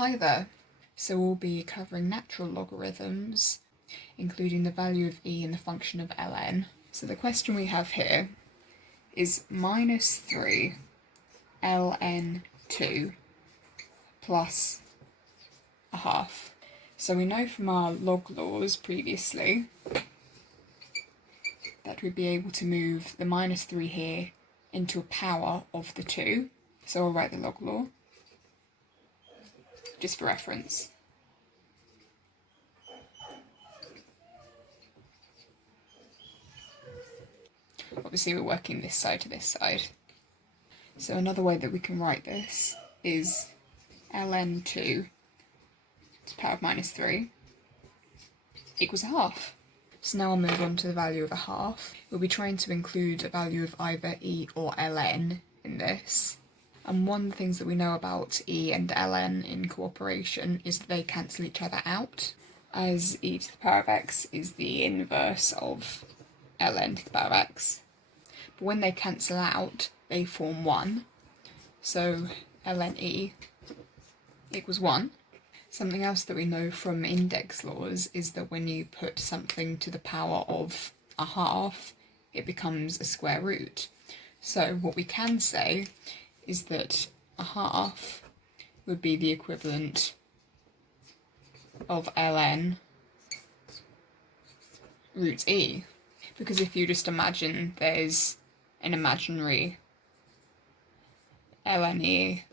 Hi there. So we'll be covering natural logarithms, including the value of e and the function of ln. So the question we have here is minus 3 ln2 plus a half. So we know from our log laws previously that we'd be able to move the minus 3 here into a power of the 2. So I'll write the log law just for reference. Obviously we're working this side to this side. So another way that we can write this is ln2 to the power of minus 3 equals a half. So now I'll move on to the value of a half. We'll be trying to include a value of either e or ln in this. And one of the things that we know about e and ln in cooperation is that they cancel each other out, as e to the power of x is the inverse of ln to the power of x. But when they cancel out, they form 1. So ln e equals 1. Something else that we know from index laws is that when you put something to the power of a half, it becomes a square root. So what we can say is that a half would be the equivalent of ln root e. Because if you just imagine there's an imaginary ln e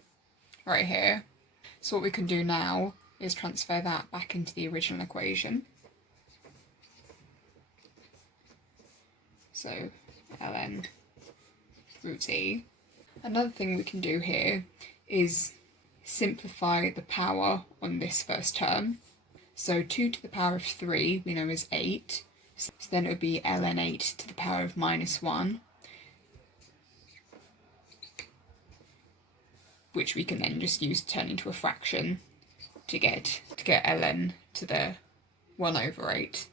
right here, so what we can do now is transfer that back into the original equation. So ln root e. Another thing we can do here is simplify the power on this first term. So 2 to the power of 3 we know is 8. So then it would be ln 8 to the power of minus 1, which we can then just use to turn into a fraction to get ln to the 1 over 8.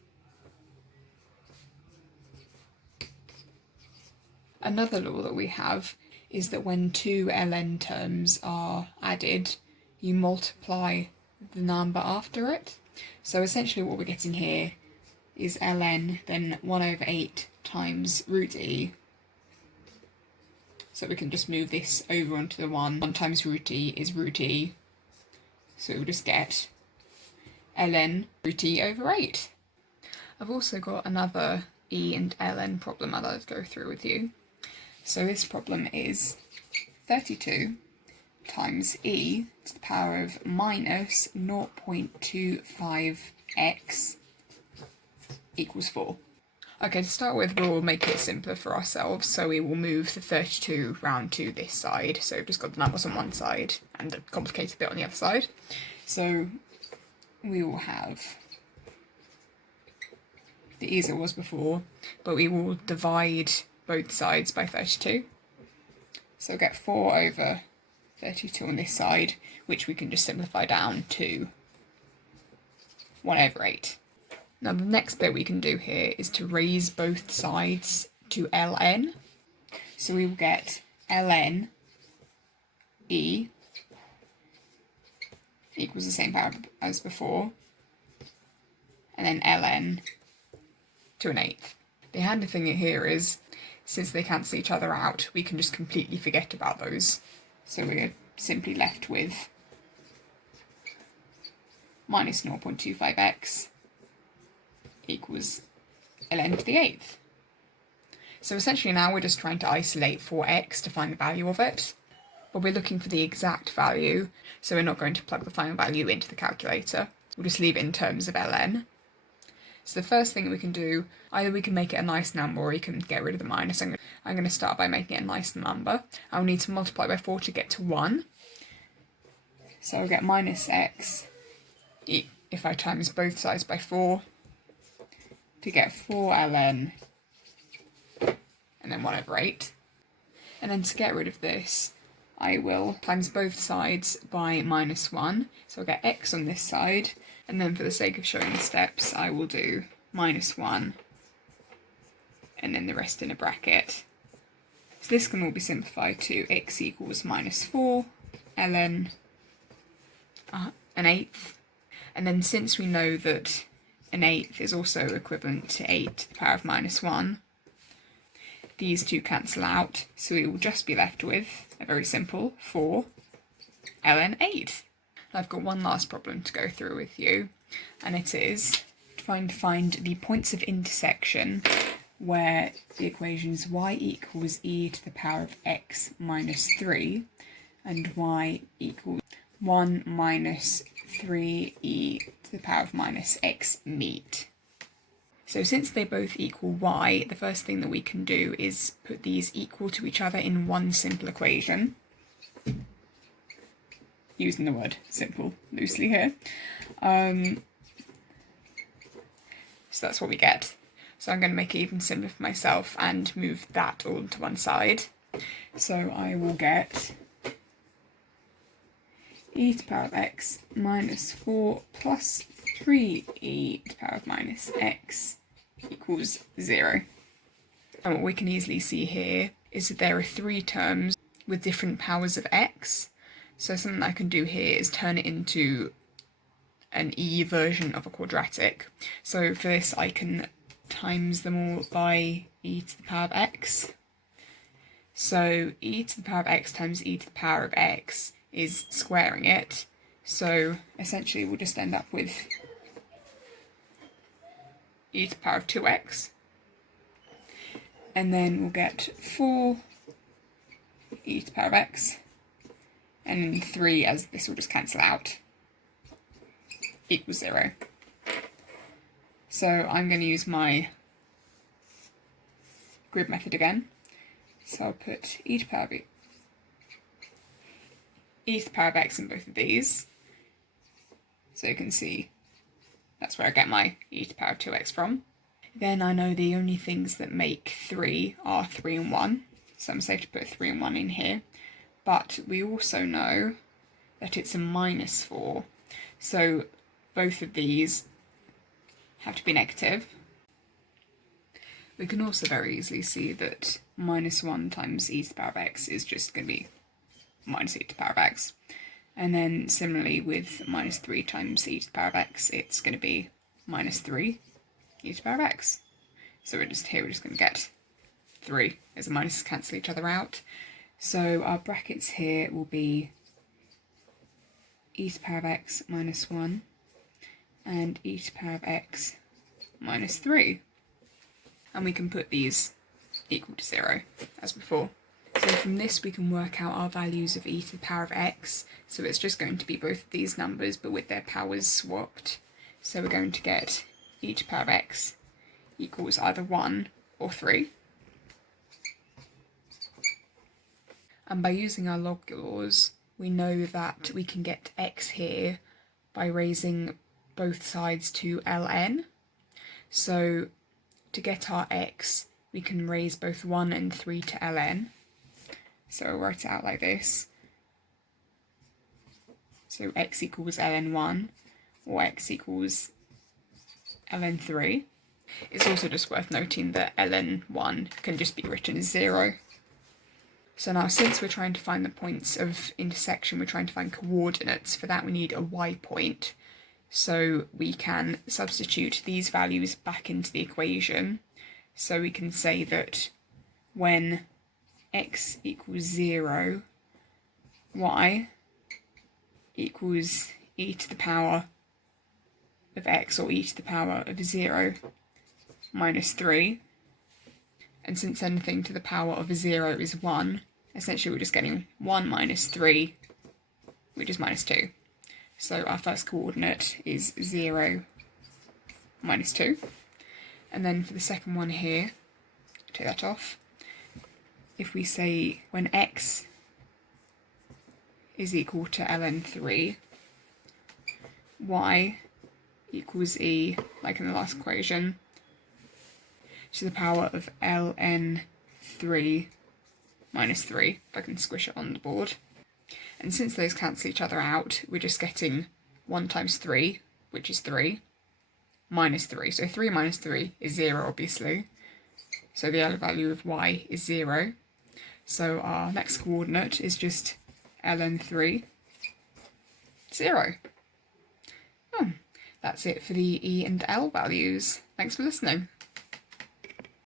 Another law that we have is that when two ln terms are added, you multiply the number after it. So essentially what we're getting here is ln, then 1 over 8 times root e. So we can just move this over onto the 1. 1 times root e is root e. So we'll just get ln root e over 8. I've also got another e and ln problem I'd like to go through with you. So this problem is 32 times e to the power of minus 0.25x equals 4. Okay, to start with, we'll make it simpler for ourselves, so we will move the 32 round to this side. So we've just got the numbers on one side and a complicated bit on the other side. So we will have the e as it was before, but we will divide both sides by 32. So we'll get 4 over 32 on this side, which we can just simplify down to 1 over 8. Now the next bit we can do here is to raise both sides to ln. So we will get ln e equals the same power as before, and then ln to an 8th. The handy thing here is, since they cancel each other out, we can just completely forget about those. So we're simply left with minus 0.25x equals ln to the 8th. So essentially now we're just trying to isolate for x to find the value of it, but we're looking for the exact value, so we're not going to plug the final value into the calculator. We'll just leave it in terms of ln. So the first thing we can do, either we can make it a nice number or we can get rid of the minus. I'm going to start by making it a nice number. I'll need to multiply by 4 to get to 1. So I'll get minus x if I times both sides by 4 to get 4 ln and then 1 over 8. And then to get rid of this, I will times both sides by minus 1. So I'll get x on this side. And then for the sake of showing the steps, I will do minus 1 and then the rest in a bracket. So this can all be simplified to x equals minus 4 ln an eighth. And then since we know that an eighth is also equivalent to 8 to the power of minus 1, these two cancel out, so we will just be left with a very simple 4 ln 8. I've got one last problem to go through with you, and it is trying to find the points of intersection where the equations y equals e to the power of x minus 3 and y equals 1 minus 3e to the power of minus x meet. So since they both equal y, the first thing that we can do is put these equal to each other in one simple equation. Using the word simple loosely here. So that's what we get. So I'm going to make it even simpler for myself and move that all to one side. So I will get e to the power of x minus 4 plus 3e to the power of minus x equals 0. And what we can easily see here is that there are 3 terms with different powers of x. So something I can do here is turn it into an e version of a quadratic. So for this I can times them all by e to the power of x. So e to the power of x times e to the power of x is squaring it. So essentially we'll just end up with e to the power of 2x. And then we'll get 4 e to the power of x. And then 3, as this will just cancel out, equals 0. So I'm going to use my grid method again. So I'll put e to the power of x in both of these. So you can see that's where I get my e to the power of 2x from. Then I know the only things that make 3 are 3 and 1. So I'm safe to put 3 and 1 in here. But we also know that it's a minus 4. So both of these have to be negative. We can also very easily see that minus 1 times e to the power of x is just going to be minus e to the power of x. And then similarly with minus 3 times e to the power of x, it's going to be minus 3 e to the power of x. So we're just going to get 3 as the minuses cancel each other out. So our brackets here will be e to the power of x minus 1 and e to the power of x minus 3. And we can put these equal to 0 as before. So from this we can work out our values of e to the power of x. So it's just going to be both of these numbers but with their powers swapped. So we're going to get e to the power of x equals either 1 or 3. And by using our log laws, we know that we can get x here by raising both sides to ln. So to get our x, we can raise both 1 and 3 to ln. So I'll write it out like this. So x equals ln 1 or x equals ln 3. It's also just worth noting that ln 1 can just be written as 0. So now since we're trying to find the points of intersection, we're trying to find coordinates. For that we need a y point. So we can substitute these values back into the equation. So we can say that when x equals 0, y equals e to the power of x, or e to the power of 0 minus 3. And since anything to the power of 0 is 1, essentially we're just getting 1 minus 3, which is minus 2. So our first coordinate is 0 minus 2. And then for the second one here, take that off. If we say when x is equal to ln 3, y equals e, like in the last equation, to the power of ln 3 minus 3, if I can squish it on the board. And since those cancel each other out, we're just getting 1 times 3, which is 3, minus 3. So 3 minus 3 is 0, obviously. So the other value of y is 0. So our next coordinate is just ln 3, 0. that's it for the E and L values. Thanks for listening.